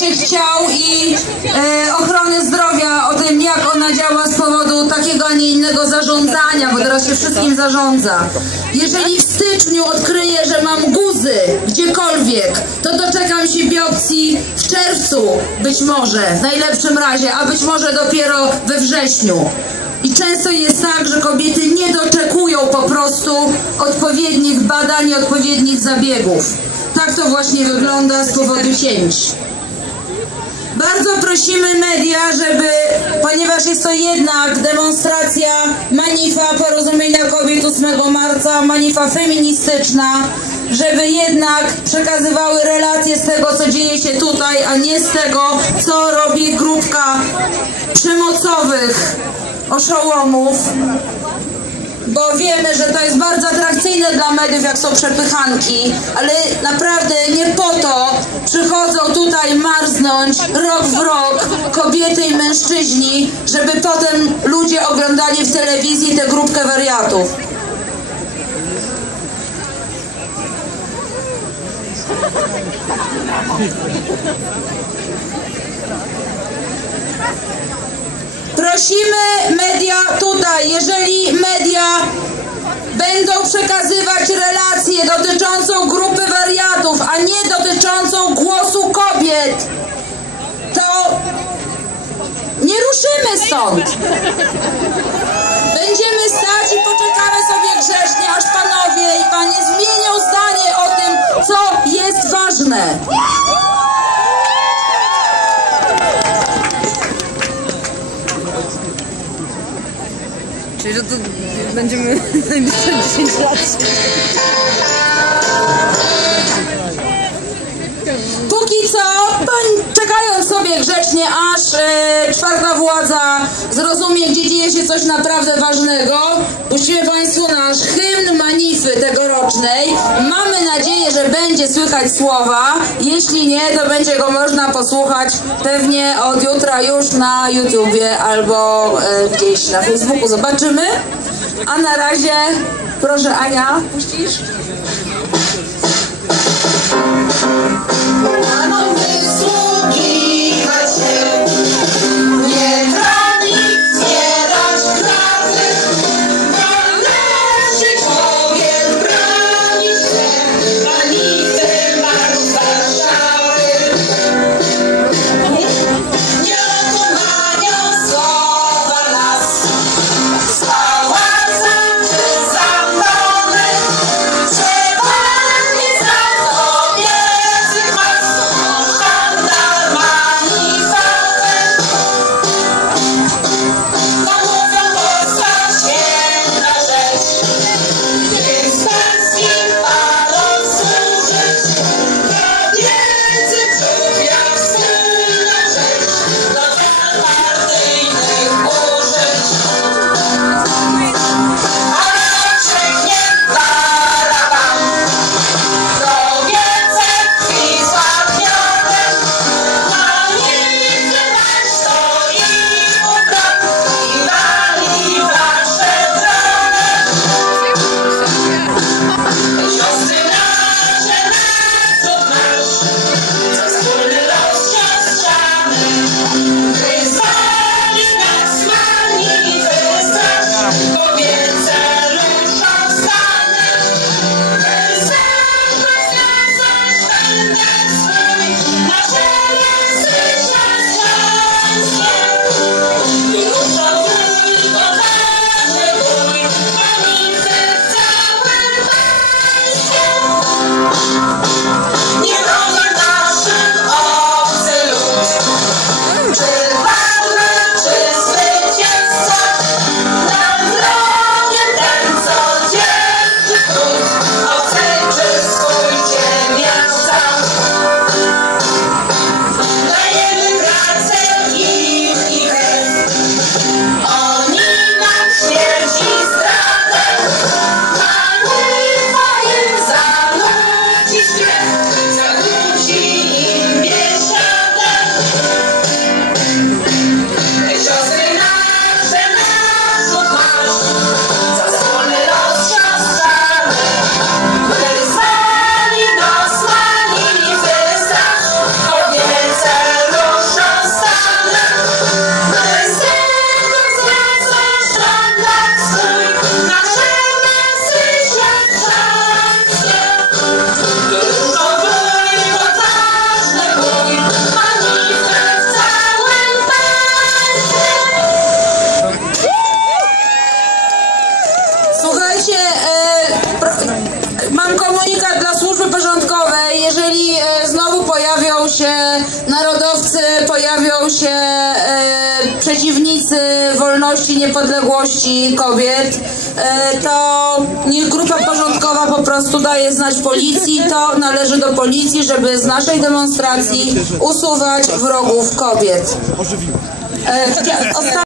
naszych ciał i e, ochrony zdrowia, o tym jak ona działa z powodu takiego, a nie innego zarządzania, bo teraz się wszystkim zarządza. Jeżeli w styczniu odkryję, że mam guzy gdziekolwiek, to doczekam się biopsji w czerwcu być może, w najlepszym razie, a być może dopiero we wrześniu. I często jest tak, że kobiety nie doczekują po prostu odpowiednich badań i odpowiednich zabiegów. Tak to właśnie wygląda z powodu cięć. Bardzo prosimy media, żeby, ponieważ jest to jednak demonstracja Manifa Porozumienia Kobiet 8 marca, Manifa feministyczna, żeby jednak przekazywały relacje z tego, co dzieje się tutaj, a nie z tego, co robi grupka przemocowych oszołomów bo wiemy, że to jest bardzo atrakcyjne dla mediów, jak są przepychanki, ale naprawdę nie po to przychodzą tutaj marznąć rok w rok kobiety i mężczyźni, żeby potem ludzie oglądali w telewizji tę grupkę wariatów. Prosimy media tutaj, jeżeli media będą przekazywać relację dotyczącą grupy wariatów, a nie dotyczącą głosu kobiet, to nie ruszymy stąd. Będziemy stać i poczekamy sobie grzecznie, aż panowie i panie zmienią zdanie o tym, co jest ważne. Czyli, że to będziemy najbliższe 10 lat. Władza zrozumie, gdzie dzieje się coś naprawdę ważnego, puścimy Państwu nasz hymn manify tegorocznej. Mamy nadzieję, że będzie słychać słowa. Jeśli nie, to będzie go można posłuchać pewnie od jutra już na YouTubie albo e, gdzieś na Facebooku. Zobaczymy. A na razie, proszę Ania, puścisz? Jeżeli e, znowu pojawią się narodowcy, pojawią się e, przeciwnicy wolności, niepodległości kobiet, e, to niech grupa porządkowa po prostu daje znać policji. To należy do policji, żeby z naszej demonstracji usuwać wrogów kobiet.